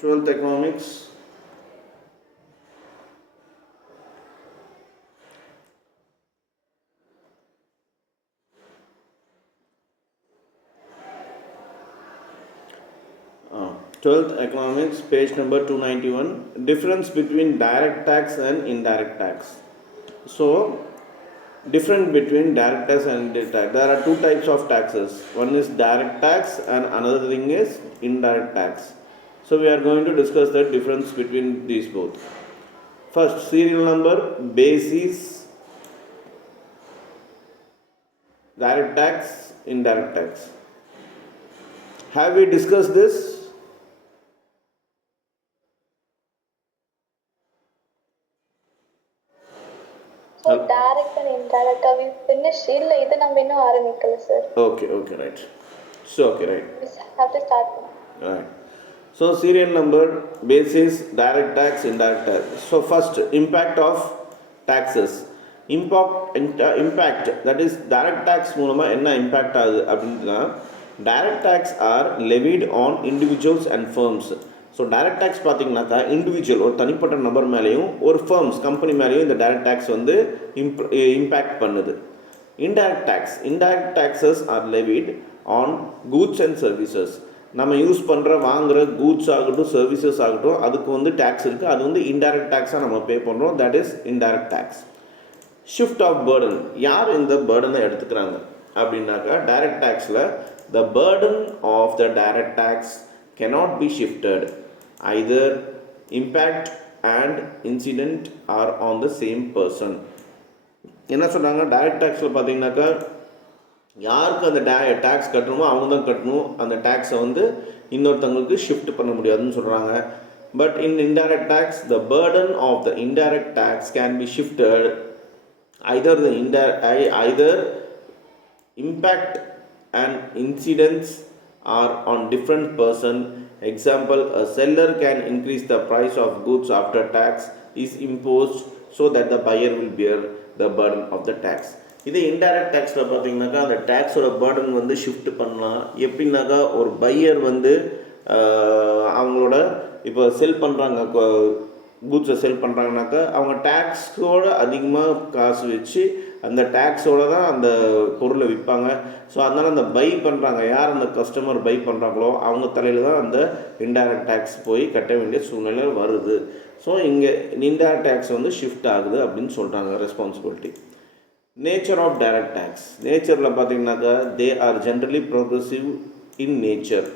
12th economics. Uh, 12th economics, page number 291. Difference between direct tax and indirect tax. So, difference between direct tax and indirect tax. There are two types of taxes. One is direct tax and another thing is indirect tax. So, we are going to discuss the difference between these both. First, serial number, basis, direct tax, indirect tax. Have we discussed this? So direct and indirect, we finished ಇಲ್ಲ ಇದು ನಾವು ಇನ್ನೂ ಆರಂಭಿಕಲ್ಲ sir. Okay, right. So, right. We have to start now. Right. So, serial number, basis, direct tax, indirect tax. So, first, impact of taxes. Impact, that is direct tax மூலமா என்ன impact ஆகுது அப்படின்னா, direct tax are levied on individuals and firms. So direct tax பார்த்தீங்கன்னாக்கா individual ஒரு தனிப்பட்ட நபர் மேலேயும் ஒரு ஃபர்ம்ஸ் கம்பெனி மேலேயும் இந்த டைரக்ட் டேக்ஸ் வந்து இம்பேக்ட் பண்ணுது. Indirect taxes are levied on goods and services. நம்ம யூஸ் பண்ணுற வாங்குகிற கூட்ஸ் ஆகட்டும் சர்வீசஸ் ஆகட்டும் அதுக்கு வந்து டேக்ஸ் இருக்குது. அது வந்து இன்டைரக்ட் டேக்ஸாக நம்ம பே பண்ணுறோம். That is indirect tax. Shift of burden, யார் இந்த பேர்டனை எடுத்துக்கிறாங்க அப்படின்னாக்கா டைரக்ட் டேக்ஸில் the burden of the direct tax cannot be shifted. Either impact and incident are on the same person. என்ன சொல்கிறாங்க, டைரக்ட் டேக்ஸில் பார்த்தீங்கன்னாக்கா யாருக்கு அந்த டேக்ஸ் கட்டணுமோ அவங்க தான் கட்டணும். அந்த டேக்ஸை வந்து இன்னொருத்தவங்களுக்கு ஷிஃப்ட் பண்ண முடியாதுன்னு சொல்கிறாங்க. But in indirect tax the burden of the indirect tax can be shifted. either impact and incidents are on different person. Example, a seller can increase the price of goods after tax is imposed so that the buyer will bear the burden of the tax. இது indirect டேக்ஸில் பார்த்தீங்கன்னாக்கா அந்த டேக்ஸோட burden வந்து shift பண்ணலாம். எப்படின்னாக்கா ஒரு pier வந்து அவங்களோட இப்போ செல் பண்ணுறாங்க, கூட்ஸை செல் பண்ணுறாங்கனாக்கா அவங்க டேக்ஸோடு அதிகமாக காசு வச்சு அந்த டேக்ஸோடு தான் அந்த பொருளை விற்பாங்க. ஸோ அதனால் அந்த பை பண்ணுறாங்க, யார் அந்த கஸ்டமர் பை பண்ணுறாங்களோ அவங்க தலையில் தான் அந்த இன்டைரக்ட் டேக்ஸ் போய் கட்ட வேண்டிய சூழ்நிலை வருது. ஸோ இங்கே இன்டைரக்ட் டேக்ஸ் வந்து ஷிஃப்ட் ஆகுது அப்படின்னு சொல்கிறாங்க responsibility. Nature of direct tax, நேச்சரில் பார்த்தீங்கன்னாக்கா they are generally progressive in nature.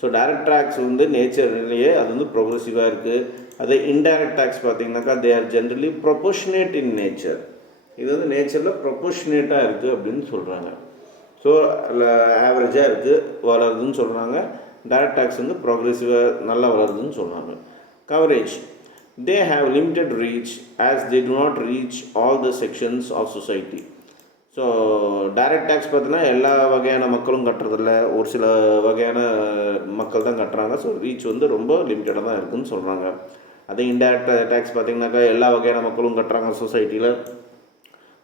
So direct tax வந்து நேச்சர்லேயே அது வந்து ப்ரோக்ரெசிவாக இருக்குது. அதே இன்டைரக்ட் டேக்ஸ் பார்த்தீங்கன்னாக்கா they are generally proportionate in nature. இது வந்து நேச்சரில் ப்ரொபோர்ஷனேட்டாக இருக்குது அப்படின்னு சொல்கிறாங்க. ஸோ ஆவரேஜாக இருக்குது, வளருதுன்னு சொல்கிறாங்க. டைரக்ட் டேக்ஸ் வந்து ப்ரோக்ரெசிவாக நல்லா வளருதுன்னு சொல்கிறாங்க. Coverage, they have limited reach as they do not reach all the sections of society. So direct tax பார்த்தீங்கன்னா எல்லா வகையான மக்களும் கட்டுறதில்ல, ஒரு சில வகையான மக்கள் தான் கட்டுறாங்க. ஸோ ரீச் வந்து ரொம்ப லிமிட்டடாக தான் இருக்குதுன்னு சொல்கிறாங்க. அதே இன்டைரக்ட் டேக்ஸ் பார்த்திங்கனாக்கா எல்லா வகையான மக்களும் கட்டுறாங்க சொசைட்டியில்.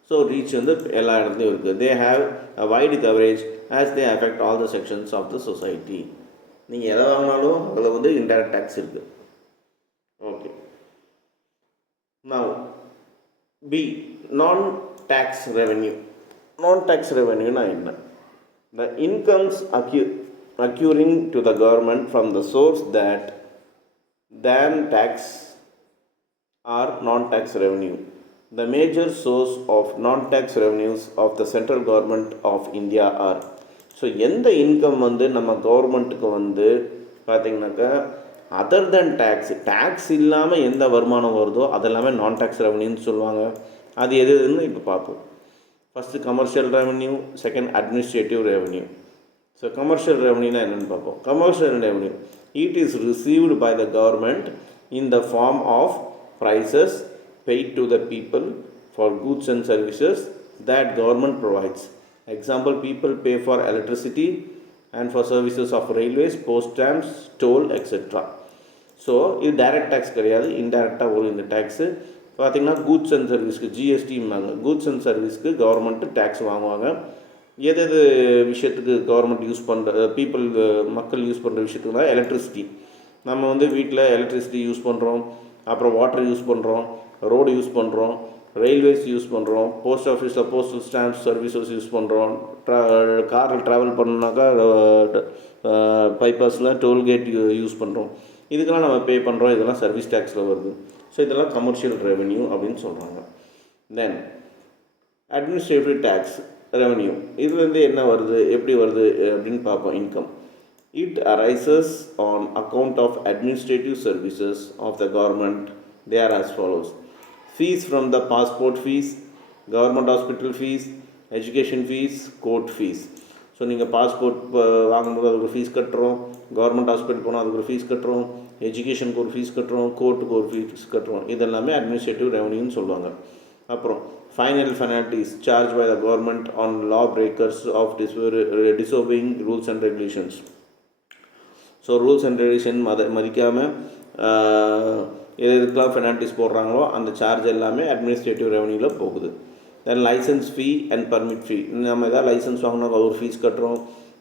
ஸோ ரீச் வந்து எல்லா இடத்துலையும் இருக்குது. They have a wide coverage as they affect all the sections of the society. நீங்கள் எதை வாங்கினாலும் அதில் வந்து இன்டைரக்ட் டேக்ஸ் இருக்குது. Okay, now B non tax revenue. Non tax ரெவென்யூனா என்ன? The incomes accruing to the government from the source that than tax are non tax revenue. The major source of non-tax revenues of the central government of India are. So எந்த income வந்து நம்ம கவர்மெண்ட்டுக்கு வந்து பார்த்திங்கனாக்கா other தென் tax இல்லாமல் எந்த வருமானம் வருதோ அதெல்லாமே நான் டேக்ஸ் ரெவன்யூன்னு சொல்லுவாங்க. அது எதுன்னு இப்போ பார்ப்போம். First commercial revenue, second administrative revenue. So commercial ரெவன்யூனா என்னென்னு பார்ப்போம். Commercial revenue, it is received by the government in the form of prices paid to the people for goods and services that government provides. Example, people pay for electricity and for services of railways, post stamps, toll, etc. So இது direct tax கிடையாது, இன்டைரக்டாக வரும் இந்த tax. பார்த்திங்கன்னா goods and சர்வீஸ்க்கு ஜிஎஸ்டிம்பாங்க. Goods and சர்வீஸ்க்கு government tax வாங்குவாங்க. எது விஷயத்துக்கு கவர்மெண்ட் யூஸ் பண்ணுற மக்கள் யூஸ் பண்ணுற விஷயத்துக்குனா எலக்ட்ரிசிட்டி. நம்ம வந்து வீட்டில் எலக்ட்ரிசிட்டி யூஸ் பண்ணுறோம், அப்புறம் வாட்டர் யூஸ் பண்ணுறோம், ரோடு யூஸ் பண்ணுறோம், ரயில்வேஸ் யூஸ் பண்ணுறோம், போஸ்ட் ஆஃபீஸில் போஸ்டல் ஸ்டாம்ப் சர்வீசஸ் யூஸ் பண்ணுறோம், காரில் ட்ராவல் பண்ணணுனாக்கா பைபாஸில் டோல்கேட் யூஸ் பண்ணுறோம். இதுக்கெல்லாம் நம்ம பே பண்ணுறோம், இதெல்லாம் சர்வீஸ் டேக்ஸில் வருது. ஸோ இதெல்லாம் கமர்ஷியல் ரெவென்யூ அப்படின்னு சொல்கிறாங்க. தென் அட்மினிஸ்ட்ரேட்டிவ் டேக்ஸ் ரெவென்யூ, இதுலேருந்து என்ன வருது, எப்படி வருது அப்படின்னு பார்ப்போம். Income, it arises on account of administrative services of the government. They are as follows: fees from the passport fees, government hospital fees, education fees, court fees. So நீங்கள் passport வாங்கும்போது அதுக்கு ஒரு ஃபீஸ் கட்டுறோம், கவர்மெண்ட் ஹாஸ்பிட்டல் போனால் அதுக்கு ஒரு fees கட்டுறோம், எஜுகேஷனுக்கு ஒரு ஃபீஸ் கட்டுறோம், கோர்ட்டுக்கு ஒரு ஃபீஸ் கட்டுறோம். இதெல்லாமே அட்மினிஸ்ட்ரேட்டிவ் ரெவன்யூன்னு சொல்லுவாங்க. அப்புறம் final penalties charged by the government on law breakers of disobeying rules and regulations. So rules and regulation மதிக்காமல் எதுக்கெல்லாம் பெனால்ட்டிஸ் போடுறாங்களோ அந்த சார்ஜ் எல்லாமே அட்மினிஸ்ட்ரேட்டிவ் ரெவன்யூவில் போகுது. தென் லைசன்ஸ் ஃபீ அண்ட் பர்மிட் ஃபீ, நம்ம எதாவது லைசன்ஸ் வாங்கினாக்கா ஒரு ஃபீஸ் கட்டுறோம்,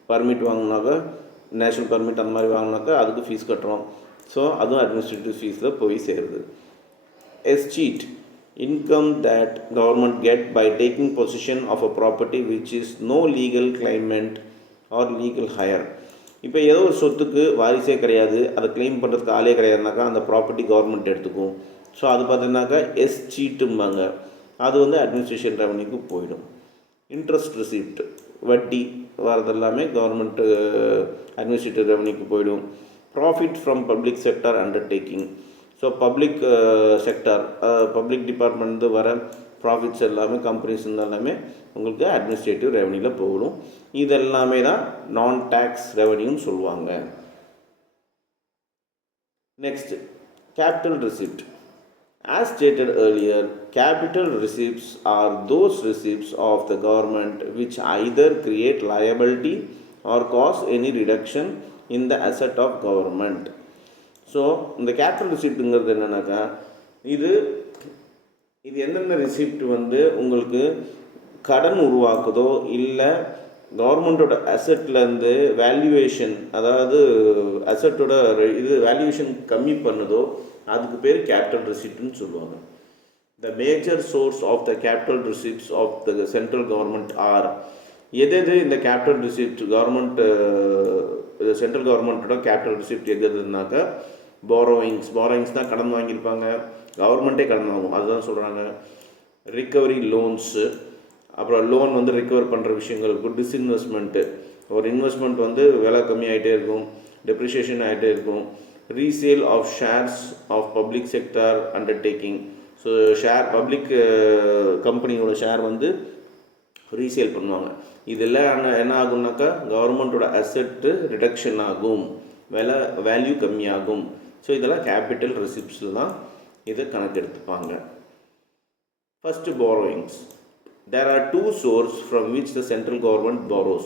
பர்மிட் வாங்கினாக்கா நேஷ்னல் பர்மிட் அந்த மாதிரி வாங்கினாக்கா அதுக்கு ஃபீஸ் கட்டுறோம். ஸோ அதுவும் அட்மினிஸ்ட்ரேட்டிவ் ஃபீஸில் போய் சேருது. எஸ்சீட், income that government get by taking possession of a property which is no legal claimant or legal hire. இப்போ ஏதோ ஒரு சொத்துக்கு வாரிசே கிடையாது, அதை கிளைம் பண்ணுறதுக்கு ஆளே கிடையாதுனாக்கா அந்த ப்ராப்பர்ட்டி கவர்மெண்ட் எடுத்துக்கும். ஸோ அது பார்த்தீங்கன்னாக்கா எஸ்சீட்டும்பாங்க. அது வந்து அட்மினிஸ்ட்ரேஷன் ரெவன்யூக்கு போயிடும். இன்ட்ரெஸ்ட் ரிசிப்ட், வட்டி வரதெல்லாமே கவர்மெண்ட்டு அட்மினிஸ்ட்ரேட்டிவ் ரெவன்யூக்கு போயிடும். Profit from public sector undertaking, so public sector public department வர ப்ராஃபிட்ஸ் எல்லாமே கம்பெனிஸ் எல்லாமே உங்களுக்கு அட்மினிஸ்ட்ரேட்டிவ் ரெவன்யூவில் போகணும். இதெல்லாமே தான் நான் டேக்ஸ் ரெவன்யூன்னு சொல்லுவாங்க. Next, capital receipt. As stated earlier, capital receipts are those receipts of the government which either create liability or cause any reduction in the asset of government. So இந்த capital ரிசிப்ட்டுங்கிறது என்னென்னாக்கா இது என்னென்ன receipt வந்து உங்களுக்கு கடன் உருவாக்குதோ இல்லை கவர்மெண்ட்டோட அசட்லேருந்து valuation, அதாவது அசட்டோட இது வேல்யூவேஷன் கம்மி பண்ணுதோ அதுக்கு பேர் கேபிட்டல் ரிசிப்ட்னு சொல்லுவாங்க. The major source of the capital receipts of the central government are, எது இந்த கேபிட்டல் ரிசிப்ட் கவர்மெண்ட் சென்ட்ரல் கவர்மெண்ட்டோட கேபிட்டல் ரிசிப்ட் எதுனாக்கா பாரோயிங்ஸ் தான் கடன் வாங்கியிருப்பாங்க, கவர்மெண்ட்டே கடன் வாங்கும், அதுதான் சொல்கிறாங்க. ரிக்கவரி லோன்ஸு, அப்புறம் லோன் வந்து ரிக்கவர் பண்ணுற விஷயங்கள். டிஸ்இன்வெஸ்ட்மெண்ட்டு, ஒரு இன்வெஸ்ட்மெண்ட் வந்து விலை கம்மியாகிட்டே இருக்கும், டெப்ரிஷியேஷன் ஆகிட்டே இருக்கும். Resale of shares of public sector undertaking, so share public கம்பெனியோட ஷேர் வந்து ரீசேல் பண்ணுவாங்க. இதெல்லாம் என்ன ஆகும்னாக்கா கவர்மெண்ட்டோட அசெட்டு ரிடக்ஷன் ஆகும், வேல்யூ கம்மியாகும். ஸோ இதெல்லாம் கேபிட்டல் ரிசிப்ட்ஸில் தான் இதை கணக்கெடுத்துப்பாங்க. First borrowings. There are two sources from which the central government borrows.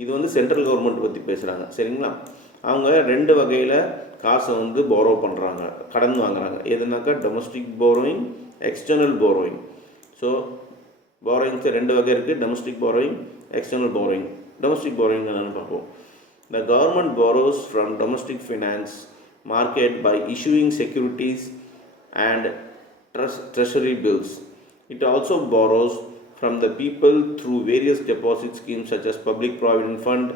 இது வந்து சென்ட்ரல் கவர்மெண்ட் பற்றி பேசுகிறாங்க, சரிங்களா? அவங்க ரெண்டு வகையில் காசை வந்து borrow பண்ணுறாங்க, கடன் வாங்குறாங்க. எதுனாக்கா domestic borrowing, external borrowing. So borrowings ரெண்டு வகை இருக்குது, domestic borrowing, external borrowing. Domestic borrowing என்னென்னு பார்ப்போம். The government borrows from domestic finance market by issuing securities and treasury bills. It also borrows from the people through various deposit schemes such as Public Provident Fund,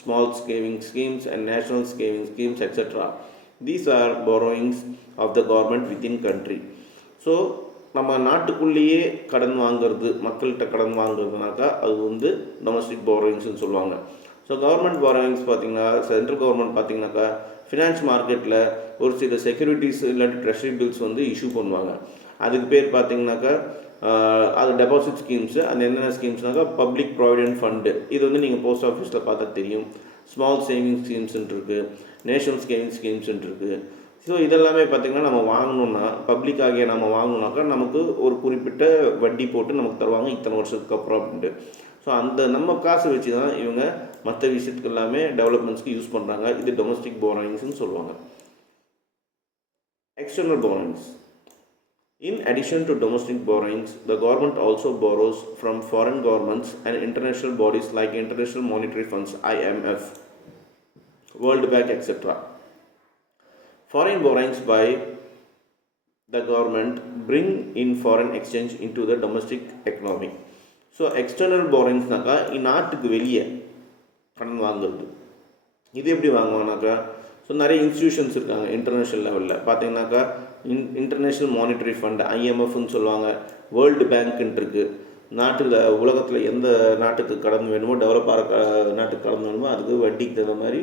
small saving schemes and national saving schemes, etc. These are borrowings of the government within country. So நம்ம நாட்டுக்குள்ளேயே கடன் வாங்குறது, மக்கள்கிட்ட கடன் வாங்குறதுனாக்கா அது வந்து domestic borrowingsன்னு சொல்லுவாங்க. So government borrowings பார்த்திங்கன்னா, central government பார்த்திங்கனாக்கா ஃபினான்ஸ் மார்க்கெட்டில் ஒரு சில செக்யூரிட்டிஸ் இல்லாட்டி ட்ரெஷரி பில்ஸ் வந்து இஷ்யூ பண்ணுவாங்க. அதுக்கு பேர் பார்த்திங்கனாக்கா அது டெபாசிட் ஸ்கீம்ஸு. அது என்னென்ன ஸ்கீம்ஸ்னாக்கா பப்ளிக் ப்ராவிடென்ட் ஃபண்டு, இது வந்து நீங்கள் போஸ்ட் ஆஃபீஸில் பார்த்தா தெரியும். ஸ்மால் சேவிங் ஸ்கீம்ஸ்ன்னு இருக்குது, நேஷனல் சேவிங் ஸ்கீம்ஸ்ன்னு இருக்குது. ஸோ இதெல்லாமே பார்த்திங்கன்னா நம்ம வாங்கணுன்னா, பப்ளிக் ஆகிய நம்ம வாங்கணுன்னாக்கா நமக்கு ஒரு குறிப்பிட்ட வட்டி போட்டு நமக்கு தருவாங்க இத்தனை வருஷத்துக்கு அப்புறம் அப்படின்ட்டு. ஸோ அந்த நம்ம காசை வச்சு தான் இவங்க மற்ற விஷயத்துக்கு எல்லாமே டெவலப்மெண்ட்ஸ்க்கு யூஸ் பண்ணுறாங்க. இது டொமஸ்டிக் borrowings சொல்லுவாங்க. External borrowings. In addition to domestic borrowings, the government also borrows from foreign governments and international bodies like International Monetary Funds, IMF, World Bank, etc. Foreign borrowings by the government bring in foreign exchange into the domestic economy. So external போரிங்ஸ்னாக்கா நாட்டுக்கு வெளியே கடன் வாங்குறது. இது எப்படி வாங்குவாங்கனாக்கா, so நிறைய institutions இருக்காங்க இன்டர்நேஷ்னல் லெவலில் பார்த்தீங்கன்னாக்கா. இன்டர்நேஷ்னல் மானிட்டரி ஃபண்ட் IMFன்னு சொல்லுவாங்க, வேர்ல்டு பேங்க்ன்ட்டு இருக்குது. நாட்டில் உலகத்தில் எந்த நாட்டுக்கு கடன் வேணுமோ, டெவலப் ஆகிற நாட்டுக்கு கடன் வேணுமோ அதுக்கு வட்டிக்கு தகுந்த மாதிரி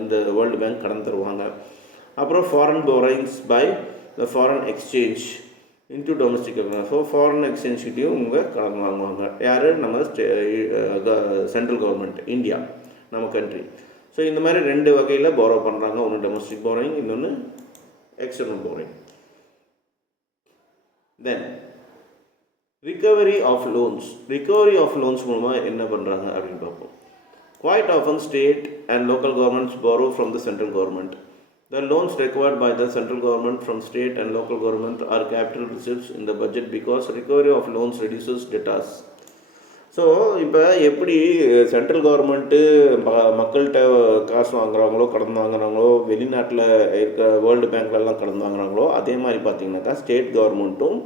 இந்த வேர்ல்டு பேங்க் கடன் தருவாங்க. அப்புறம் foreign borrowings by the foreign exchange into domestic economy. So foreign எக்ஸ்சேஞ்ச்கிட்டையும் இவங்க கடன் வாங்குவாங்க. யார்? நம்ம சென்ட்ரல் கவர்மெண்ட், இந்தியா, நம்ம கண்ட்ரி. ஸோ இந்த மாதிரி ரெண்டு வகையில் போரோ பண்ணுறாங்க. ஒன்று டொமஸ்டிக் போரிங், இன்னொன்று external borrowing. Then recovery of loans. Recovery of loans மூலமாக என்ன பண்ணுறாங்க அப்படின்னு பார்ப்போம். Quite often state and local governments borrow from the central government. The loans required by the central government from state and local government are capital receipts in the budget because recovery of loans reduces debtors. So இப்போ எப்படி central government மக்கள்கிட்ட காசு வாங்குறாங்களோ, கடன் வாங்குறாங்களோ, வெளிநாட்டில் இருக்க world பேங்க்லலாம் கடன் வாங்குறாங்களோ, அதே மாதிரி பார்த்திங்கனாக்கா ஸ்டேட் கவர்மெண்ட்டும்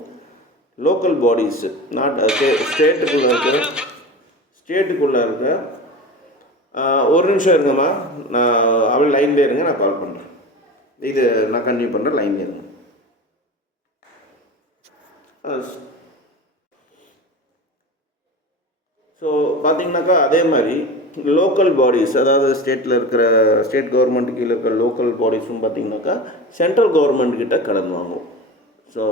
லோக்கல் பாடிஸு ஸ்டேட்டுக்குள்ளே இருக்க ஒரு நிமிஷம் இருங்கம்மா, நான் அவள் லைன்லேயே இருங்க, நான் கால் பண்ணுறேன். இது நான் கண்டினியூ பண்ணுறேன், லைன்லேயே இருங்க. ஸோ பார்த்தீங்கன்னாக்கா அதே மாதிரி லோக்கல் பாடிஸ், அதாவது ஸ்டேட் கவர்மெண்ட்டு கீழே இருக்கிற லோக்கல் பாடிஸும் பார்த்திங்கனாக்கா சென்ட்ரல் கவர்மெண்ட்கிட்ட கடன் வாங்கும். ஸோ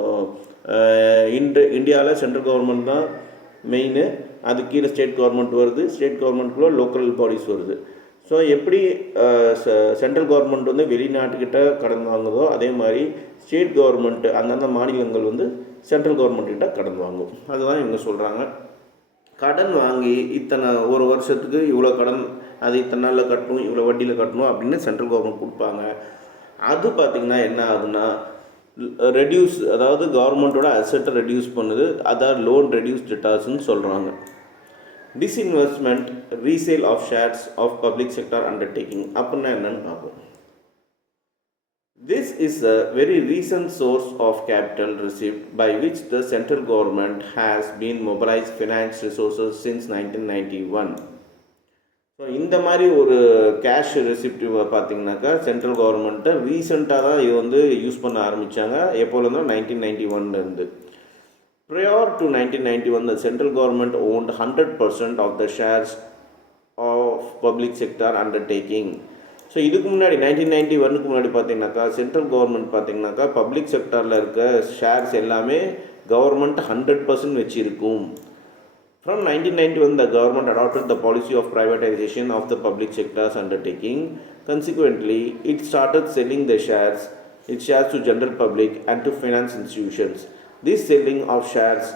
இந்தியாவில் சென்ட்ரல் கவர்மெண்ட் தான் மெயின், அது கீழே ஸ்டேட் கவர்மெண்ட் வருது, ஸ்டேட் கவர்மெண்ட்டுக்குள்ள லோக்கல் பாடிஸ் வருது. ஸோ எப்படி சென்ட்ரல் கவர்மெண்ட் வந்து வெளிநாட்டுக்கிட்ட கடன் வாங்குதோ, அதே மாதிரி ஸ்டேட் கவர்மெண்ட்டு அந்தந்த மாநிலங்கள் வந்து சென்ட்ரல் கவர்மெண்ட்கிட்ட கடன் வாங்கும். அதுதான் இவங்க சொல்கிறாங்க. கடன் வாங்கி இத்தனை ஒரு வருஷத்துக்கு இவ்வளோ கடன், அது இத்தனை நாளில் கட்டணும், இவ்வளோ வட்டியில் கட்டணும் அப்படின்னு சென்ட்ரல் கவர்மெண்ட் கொடுப்பாங்க. அது பார்த்திங்கன்னா என்ன ஆகுதுன்னா ரெடியூஸ், அதாவது கவர்மெண்ட்டோட அசெட்டை ரெடியூஸ் பண்ணுது. அதான் லோன் ரெடியூஸ் டெட்டார்ஸ்ன்னு சொல்கிறாங்க. Disinvestment, resale of shares of public sector undertaking அப்படின்னா என்னன்னு பார்ப்போம். This is a very recent source of capital received by which the central government has been mobilized finance resources since 1991. So இந்த மாதிரி ஒரு cash receipt பார்த்திங்கனாக்கா central கவர்மெண்ட்டை ரீசெண்டாக தான் இது வந்து யூஸ் பண்ண ஆரம்பித்தாங்க. எப்போலேருந்தோ 1991. Prior to 1991, the central government owned 100% of the shares of public sector undertaking. So இதுக்கு முன்னாடி 1991க்கு முன்னாடி பார்த்தீங்கன்னாக்கா சென்ட்ரல் கவர்மெண்ட் பார்த்தீங்கன்னாக்கா பப்ளிக் செக்டாரில் இருக்க ஷேர்ஸ் எல்லாமே கவர்மெண்ட் 100% வச்சுருக்கும். From 1991, the government adopted the policy of privatization of the public sector's undertaking. Consequently, it started selling its shares to general public and to finance institutions. This selling of shares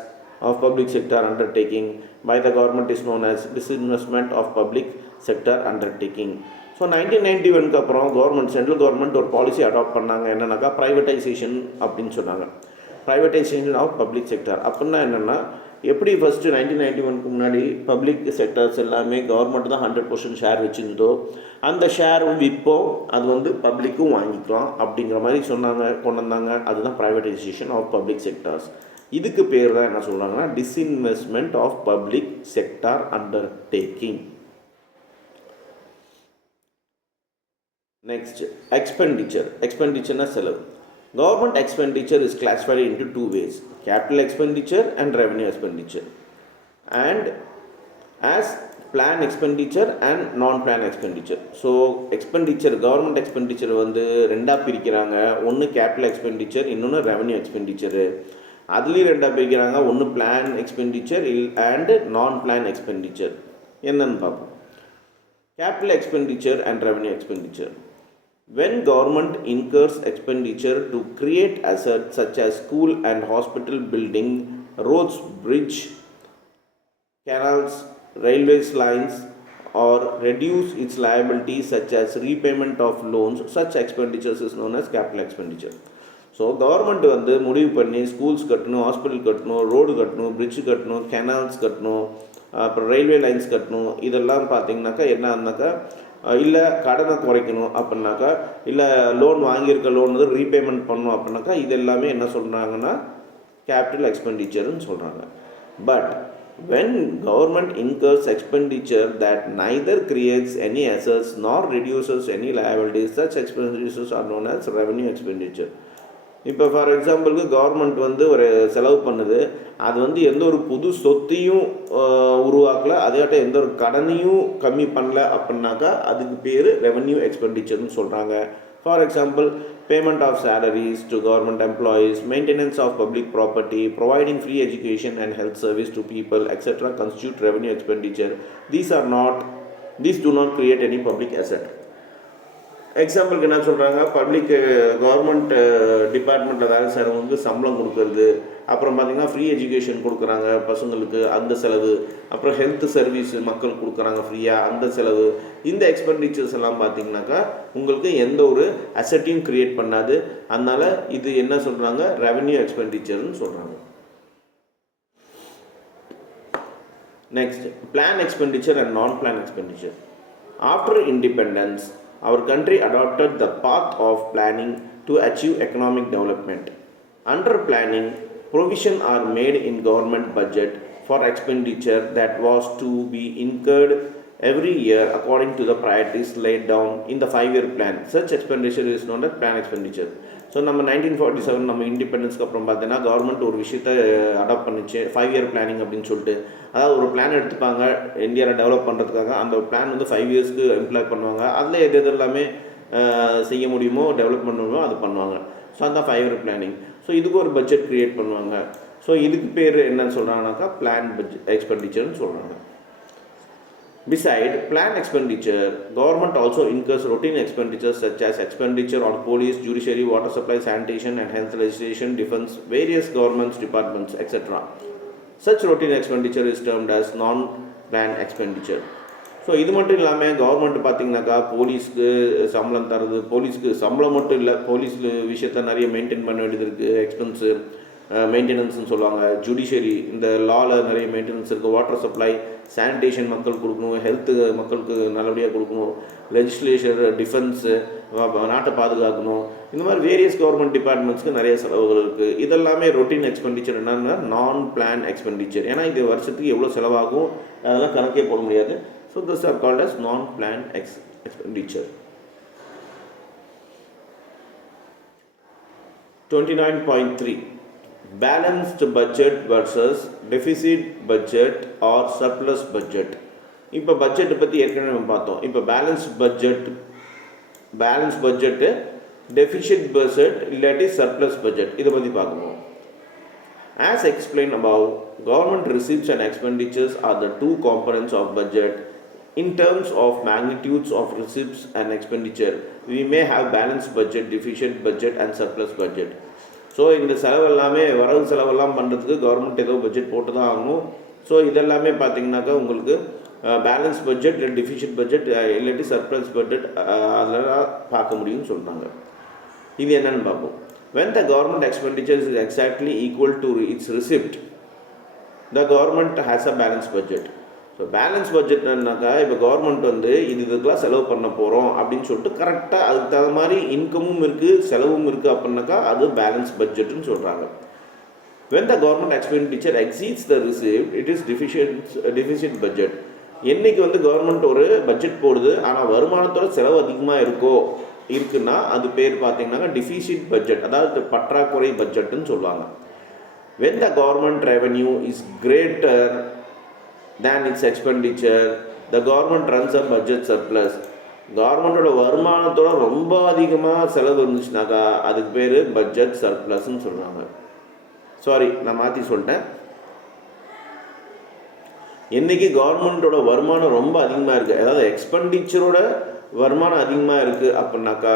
of public sector undertaking by the government is known as disinvestment of public sector undertaking. So 1991க்கு அப்புறம் central government ஒரு policy adopt பண்ணாங்க. என்னன்னாக்கா privatisation அப்படின்னு சொன்னாங்க. Privatisation of public sector அப்படின்னா என்னென்னா, எப்படி ஃபஸ்ட்டு 1991க்கு முன்னாடி பப்ளிக் செக்டர்ஸ் எல்லாமே கவர்மெண்ட் தான் 100% ஷேர் வச்சுருந்ததோ, அந்த ஷேரும் விற்போம், அது வந்து பப்ளிக்கும் வாங்கிக்கலாம் அப்படிங்கிற மாதிரி கொண்டு வந்தாங்க. அதுதான் ப்ரைவேட்டைசேஷன் ஆஃப் பப்ளிக் செக்டர்ஸ். இதுக்கு பேர் தான் என்ன சொல்கிறாங்கன்னா disinvestment of public sector undertaking. Next, expenditure. Expenditure na செலவு. Government expenditure is classified into two ways: capital expenditure and revenue expenditure, and as plan expenditure and non-plan expenditure. So expenditure, government expenditure வந்து ரெண்டா பிரிக்கிறாங்க. ஒன்று capital expenditure, இன்னொன்று revenue expenditure. அதுலேயும் ரெண்டா பிரிக்கிறாங்க. ஒன்று plan expenditure and non-plan expenditure. என்னன்னு பார்ப்போம். Capital expenditure and revenue expenditure. When government incurs expenditure to create assets such as school and hospital building, roads, bridge, canals, railways lines, or reduce its liabilities such as repayment of loans, such expenditures is known as capital expenditure. So government வந்து முடிவு பண்ணி schools கட்டணும், hospital கட்டணும், road கட்டணும், bridge கட்டணும், canals கட்டணும், அப்புறம் railway lines கட்டணும். இதெல்லாம் பார்த்திங்கனாக்கா என்ன ஆகுனாக்கா இல்லை கடனை குறைக்கணும் அப்படின்னாக்கா, இல்லை லோன் வாங்கியிருக்க லோன் வந்து ரீபேமெண்ட் பண்ணணும் அப்படின்னாக்கா, இது எல்லாமே என்ன சொல்கிறாங்கன்னா கேபிட்டல் எக்ஸ்பெண்டிச்சர்னு சொல்கிறாங்க. But when government incurs expenditure that neither creates any assets nor reduces any liabilities, such expenditures are known as revenue expenditure. இப்போ ஃபார் எக்ஸாம்பிளுக்கு கவர்மெண்ட் வந்து ஒரு செலவு பண்ணுது, அது வந்து எந்த ஒரு புது சொத்தையும் உருவாக்கலை, அதேட்ட எந்த ஒரு கடனையும் கம்மி பண்ணல அப்படின்னாக்கா அதுக்கு பேர் ரெவன்யூ எக்ஸ்பெண்டிச்சர்னு சொல்கிறாங்க. For example, payment of salaries to government employees, maintenance of public property, providing free education and health service to people, etc. constitute revenue expenditure. These do not create any public asset. எக்ஸாம்பிளுக்கு என்ன சொல்கிறாங்க, public government டிபார்ட்மெண்ட்டில் வேலை செய்கிறவங்களுக்கு சம்பளம் கொடுக்கறது, அப்புறம் பார்த்திங்கன்னா ஃப்ரீ எஜுகேஷன் கொடுக்குறாங்க பசங்களுக்கு, அந்த செலவு, அப்புறம் ஹெல்த் சர்வீஸ் மக்கள் கொடுக்குறாங்க ஃப்ரீயாக, அந்த செலவு. இந்த எக்ஸ்பெண்டிச்சர்ஸ் எல்லாம் பார்த்திங்கனாக்கா உங்களுக்கு எந்த ஒரு அசட்டையும் க்ரியேட் பண்ணாது. அதனால் இது என்ன சொல்கிறாங்க, ரெவன்யூ எக்ஸ்பெண்டிச்சர்னு சொல்கிறாங்க. நெக்ஸ்ட், பிளான் எக்ஸ்பெண்டிச்சர் அண்ட் நான் plan expenditure. After independence, our country adopted the path of planning to achieve economic development. Under planning, provision are made in government budget for expenditure that was to be incurred every year according to the priorities laid down in the 5-year plan. Such expenditure is known as plan expenditure. So நம்ம 1947 நம்ம இண்டிபெண்டன்ஸ்க்கு அப்புறம் பார்த்தீங்கன்னா government ஒரு விஷயத்தை adapt பண்ணிச்சு, 5-year planning அப்படின்னு சொல்லிட்டு. அதாவது ஒரு பிளான் எடுத்துப்பாங்க இந்தியாவில் டெவலப் பண்ணுறதுக்காக. அந்த பிளான் வந்து 5 இயர்ஸ்க்கு எம்ப்ளாய் பண்ணுவாங்க. அதில் எது எல்லாமே செய்ய முடியுமோ டெவலப் பண்ணணுமோ அது பண்ணுவாங்க. ஸோ அதுதான் 5-year பிளானிங். ஸோ இதுக்கு ஒரு பட்ஜெட் க்ரியேட் பண்ணுவாங்க. ஸோ இதுக்கு பேர் என்னன்னு சொல்கிறாங்கனாக்கா பிளான் பட்ஜெட் எக்ஸ்பெண்டிச்சர்னு சொல்கிறாங்க. Beside plan expenditure, government also incurs routine expenditures such as expenditure on police, judiciary, water supply, sanitation and health legislation, defense, various government departments, etc. Such routine expenditure is termed as non-plan expenditure. So இது மட்டும் இல்லாமல் government பார்த்திங்கனாக்கா போலீஸ்க்கு சம்பளம் தருது, போலீஸ்க்கு சம்பளம் மட்டும் இல்லை, போலீஸ் விஷயத்த நிறைய மெயின்டைன் பண்ண வேண்டியது இருக்குது, எக்ஸ்பென்ஸு மெயின்டெனன்ஸ்னு சொல்லுவாங்க. ஜுடிஷியரி இந்த லாவில் நிறைய மெயின்டெனன்ஸ் இருக்குது. வாட்டர் சப்ளை, சானிடேஷன் மக்கள் கொடுக்கணும், ஹெல்த்து மக்களுக்கு நல்லபடியாக கொடுக்கணும், லெஜிஸ்லேஷன், டிஃபென்ஸு, நாட்டை பாதுகாக்கணும். இந்த மாதிரி வேரியஸ் கவர்மெண்ட் டிபார்ட்மெண்ட்ஸ்க்கு நிறைய செலவுகள் இருக்குது. இதெல்லாமே ரொட்டீன் எக்ஸ்பெண்டிச்சர். என்னன்னா நான் பிளான் எக்ஸ்பெண்டிச்சர். ஏன்னா இது வருஷத்துக்கு எவ்வளோ செலவாகும் அதெல்லாம் கணக்கே போட முடியாது. So this are called as non plan expenditure. 29.3 Balanced budget versus deficit budget or surplus budget. இப்போ பட்ஜெட்டை பற்றி ஏற்கனவே நம்ம பார்த்தோம். இப்போ பேலன்ஸ் பட்ஜெட்டு, டெஃபிசிட் பட்ஜெட் இல்லாட்டி சர்ப்ளஸ் பட்ஜெட், இதை பற்றி பார்க்கணும். As explained above, government receipts and expenditures are the two components of budget. In terms of magnitudes of receipts and expenditure, we may have balanced budget, deficit budget and surplus budget. So இந்த செலவெல்லாமே வரவு செலவெல்லாம் பண்ணுறதுக்கு government ஏதோ budget போட்டு தான் ஆகணும். So இதெல்லாமே பார்த்திங்கனாக்கா உங்களுக்கு பேலன்ஸ் பட்ஜெட், டெஃபிசிட் பட்ஜெட் இல்லாட்டி சர்ப்ளஸ் பட்ஜெட் அதெல்லாம் பார்க்க முடியும்னு சொல்கிறாங்க. இது என்னென்னு பார்ப்போம். When the government expenditure is exactly equal to its receipt, the government has a balanced budget. So balance பட்ஜெட்னாக்கா இப்போ கவர்மெண்ட் வந்து இதுக்கெல்லாம் செலவு பண்ண போகிறோம் அப்படின்னு சொல்லிட்டு கரெக்டாக அதுக்கு தகுந்த மாதிரி இன்கமும் இருக்குது செலவும் இருக்குது அப்படின்னாக்கா அது பேலன்ஸ் பட்ஜெட்டுன்னு சொல்கிறாங்க. when the government expenditure exceeds the receipt, it is deficit budget. என்றைக்கு வந்து கவர்மெண்ட் ஒரு பட்ஜெட் போடுது ஆனால் வருமானத்தோட செலவு அதிகமாக இருக்குன்னா அது பேர் பார்த்தீங்கன்னாக்கா டிஃபிசிட் பட்ஜெட், அதாவது பற்றாக்குறை பட்ஜெட்டுன்னு சொல்லுவாங்க. when the government revenue is greater than its expenditure, the government runs a budget surplus. கவர்மெண்ட்டோட வருமானத்தோட ரொம்ப அதிகமாக செலவு இருந்துச்சுனாக்கா அதுக்கு பேர் பட்ஜெட் சர்ப்ளஸ்ன்னு சொல்கிறாங்க. சாரி, நான் மாற்றி சொல்லிட்டேன். என்றைக்கு கவர்மெண்ட்டோட வருமானம் ரொம்ப அதிகமாக இருக்குது, அதாவது எக்ஸ்பெண்டிச்சரோட வருமானம் அதிகமாக இருக்குது அப்படின்னாக்கா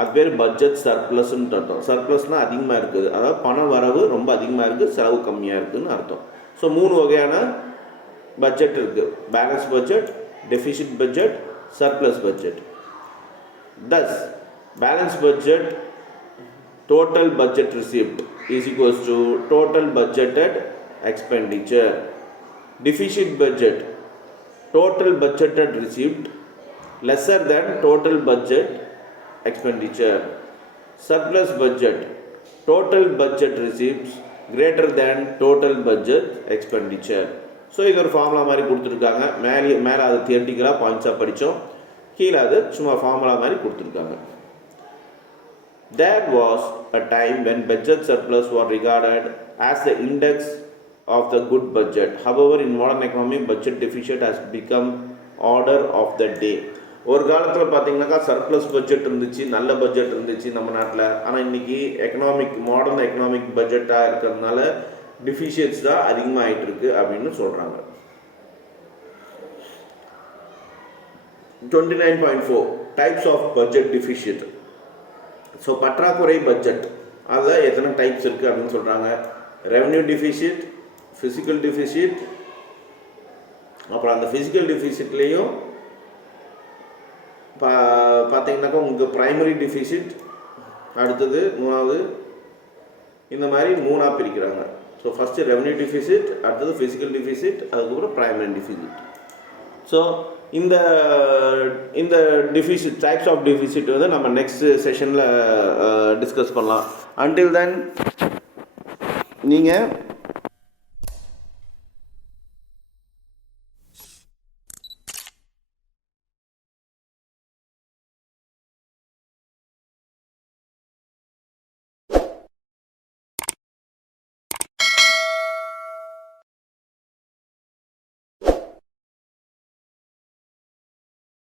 அது பேர் பட்ஜெட் சர்ப்ளஸ்ன்னு அர்த்தம். சர்ப்ளஸ்னால் அதிகமாக இருக்குது, அதாவது பண வரவு ரொம்ப அதிகமாக இருக்குது, செலவு கம்மியாக இருக்குதுன்னு அர்த்தம். ஸோ 3 வகையான பட்ஜெட் இருக்குது. Balance budget, deficit budget, surplus budget. thus balance budget, total budget received is equals to total budgeted expenditure. Deficit budget, total budgeted received lesser than total budget expenditure. Surplus budget, total budget receipts greater than total budget expenditure. So இது ஒரு formula மாதிரி கொடுத்துருக்காங்க. மேலே அது தியரிட்டிக்கலாக பாயிண்ட்ஸாக படித்தோம், கீழே அது சும்மா ஃபார்முலா மாதிரி கொடுத்துருக்காங்க. There was a time when budget surplus was regarded as the index of the good budget. However, in modern economy, budget deficit has become order of the day. ஒரு காலத்தில் பார்த்தீங்கன்னாக்கா சர்ப்ளஸ் பட்ஜெட் இருந்துச்சு, நல்ல budget இருந்துச்சு நம்ம நாட்டில். ஆனால் இன்றைக்கி மாடர்ன் எக்கனாமிக் பட்ஜெட்டாக இருக்கிறதுனால டிஃபிஷியட்ஸ் தான் அதிகமாக ஆகிட்டு இருக்கு அப்படின்னு சொல்கிறாங்க. 29.4 types of budget deficit. So பற்றாக்குறை பட்ஜெட் அதில் எத்தனை டைப்ஸ் இருக்குது அப்படின்னு சொல்கிறாங்க. ரெவன்யூ டிஃபிஷிட், ஃபிசிக்கல் டிஃபிஷிட், அப்புறம் அந்த ஃபிசிக்கல் டிஃபிஷிட்லேயும் பார்த்தீங்கன்னாக்கா உங்களுக்கு ப்ரைமரி டிஃபிஷிட், அடுத்தது மூணாவது, இந்த மாதிரி மூணாக பிரிக்கிறாங்க. ஸோ ஃபஸ்ட்டு ரெவன்யூ டிஃபிஷிட், அடுத்தது ஃபிசிக்கல் டிஃபிஷிட், அதுக்கப்புறம் ப்ரைமரி டிஃபிஷிட். ஸோ இந்த இந்த டிஃபிஷிட், டைப்ஸ் ஆஃப் டிஃபிஷிட் வந்து நம்ம நெக்ஸ்ட் செஷனில் டிஸ்கஸ் பண்ணலாம். அன்டில் தென் நீங்கள்